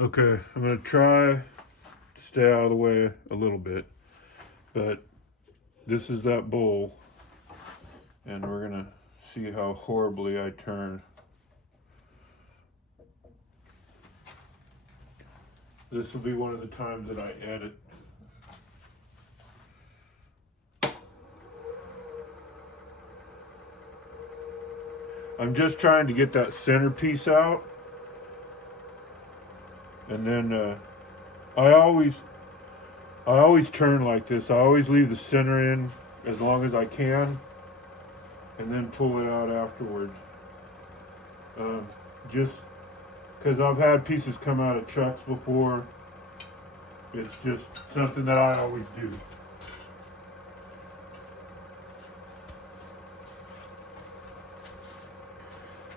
Okay, I'm going to try to stay out of the way a little bit, but this is that bowl, and we're going to see how horribly I turn. This will be one of the times that I edit. I'm just trying to get that centerpiece out, and then I always turn like this. I always leave the center in as long as I can, and then pull it out afterwards. Just because I've had pieces come out of chucks before. It's just something that I always do.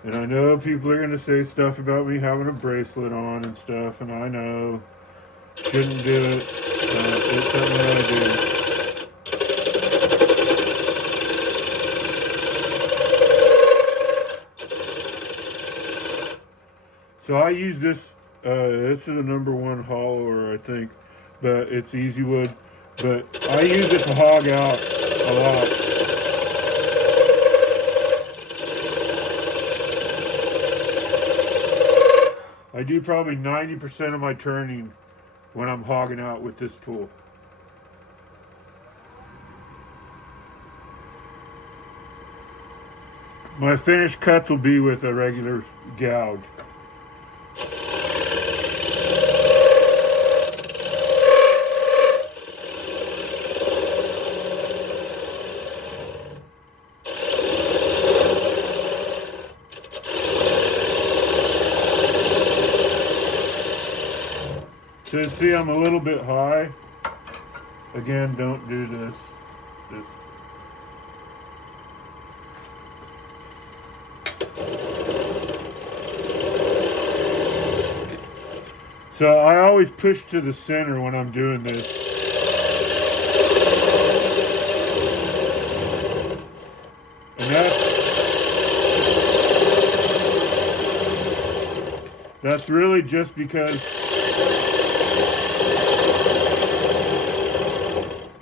And I know people are going to say stuff about me having a bracelet on and stuff, and I know shouldn't do it, but it's something that I do. So I use this, this is a #1 hollower, I think, but it's easy wood. But I use it to hog out a lot. I do probably 90% of my turning when I'm hogging out with this tool. My finished cuts will be with a regular gouge. So you see I'm a little bit high. Again, don't do this. So I always push to the center when I'm doing this. And that's really just because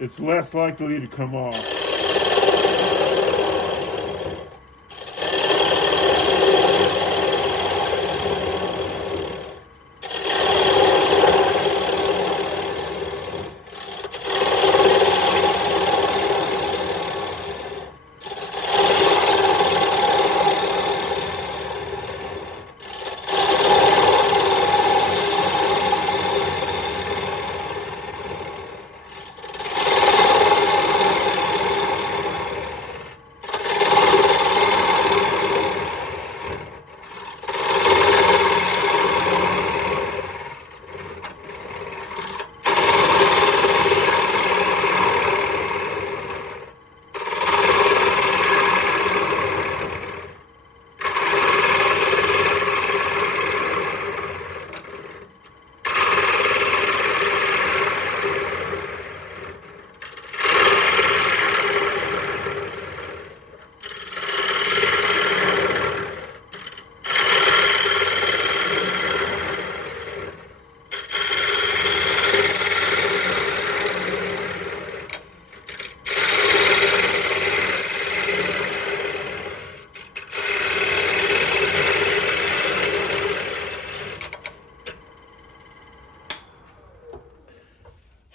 it's less likely to come off.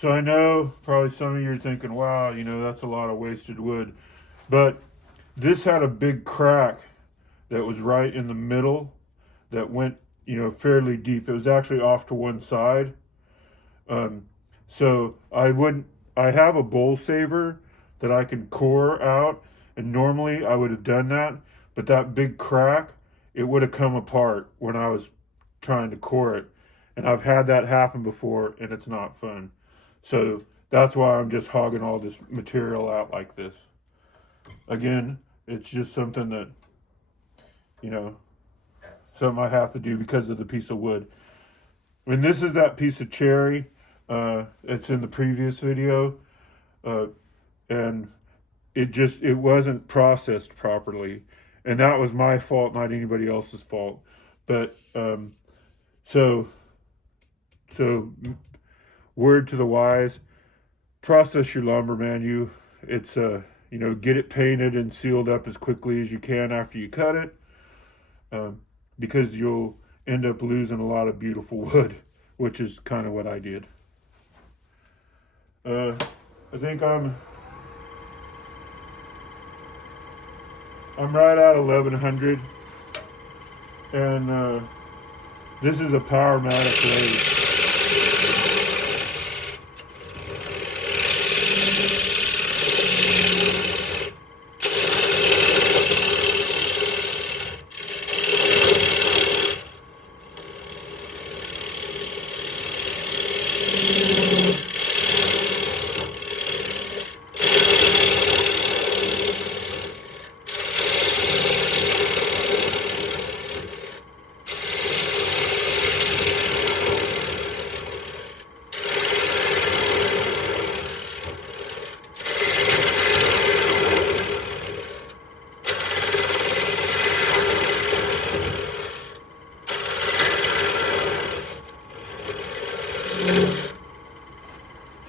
So I know probably some of you are thinking, wow, that's a lot of wasted wood. But this had a big crack that was right in the middle that went, fairly deep. It was actually off to one side. So I have a bowl saver that I can core out, and normally I would have done that, but that big crack, it would have come apart when I was trying to core it. And I've had that happen before, and it's not fun. So that's why I'm just hogging all this material out like this. Again, it's just something that, something I have to do because of the piece of wood. And this is that piece of cherry. It's in the previous video. And it wasn't processed properly. And that was my fault, not anybody else's fault. But, so So word to the wise, process your lumber, man. Get it painted and sealed up as quickly as you can after you cut it, because you'll end up losing a lot of beautiful wood, which is kind of what I did. I think I'm right at 1100, and this is a Powermatic lathe.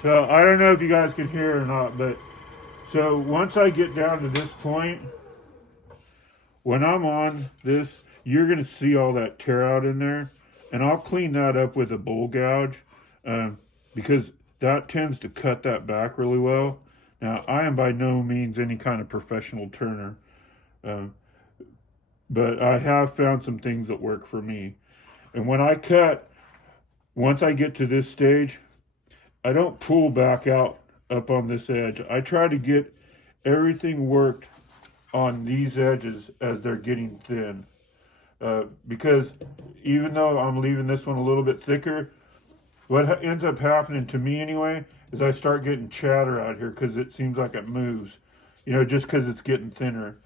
So I don't know if you guys can hear or not, but so once I get down to this point, when I'm on this, you're going to see all that tear out in there, and I'll clean that up with a bowl gouge, because that tends to cut that back really well. Now, I am by no means any kind of professional turner, but I have found some things that work for me. And when I cut, once I get to this stage, I don't pull back out up on this edge. I try to get everything worked on these edges as they're getting thin. Because even though I'm leaving this one a little bit thicker, what ends up happening to me anyway is I start getting chatter out here because it seems like it moves, just because it's getting thinner.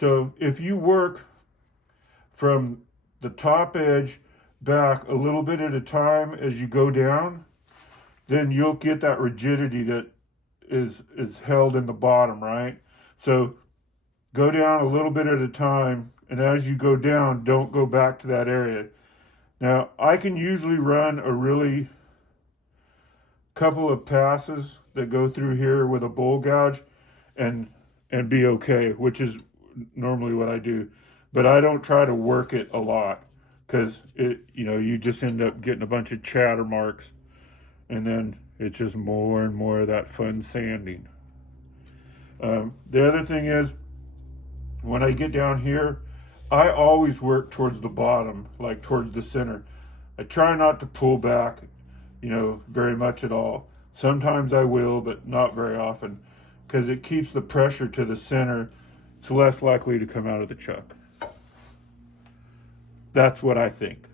So if you work from the top edge back a little bit at a time as you go down, then you'll get that rigidity that is held in the bottom, right? So go down a little bit at a time, and as you go down, don't go back to that area. Now, I can usually run a really couple of passes that go through here with a bowl gouge and be okay, which is normally what I do. But I don't try to work it a lot, because you just end up getting a bunch of chatter marks. And then it's just more and more of that fun sanding. The other thing is, when I get down here, I always work towards the bottom, like towards the center. I try not to pull back, very much at all. Sometimes I will, but not very often, because it keeps the pressure to the center. It's less likely to come out of the chuck. That's what I think.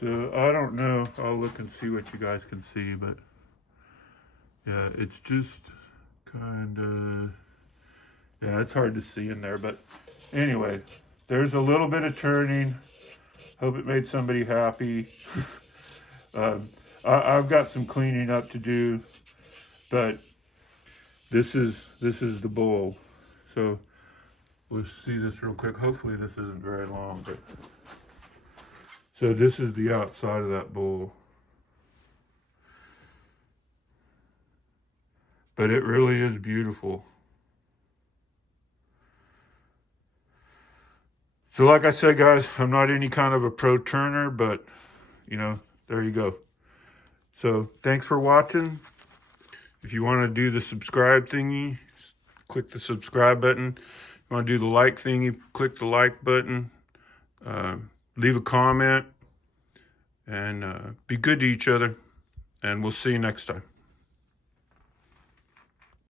So I don't know. I'll look and see what you guys can see, but yeah, it's just kind of, it's hard to see in there. But anyway, there's a little bit of turning. Hope it made somebody happy. I've got some cleaning up to do, but this is the bowl. So let's see this real quick. Hopefully this isn't very long, but so this is the outside of that bowl. But it really is beautiful. So like I said, guys, I'm not any kind of a pro turner, but There you go. So thanks for watching. If you want to do the subscribe thingy, click the subscribe button. If you want to do the like thingy, click the like button. Leave a comment, and be good to each other. And we'll see you next time.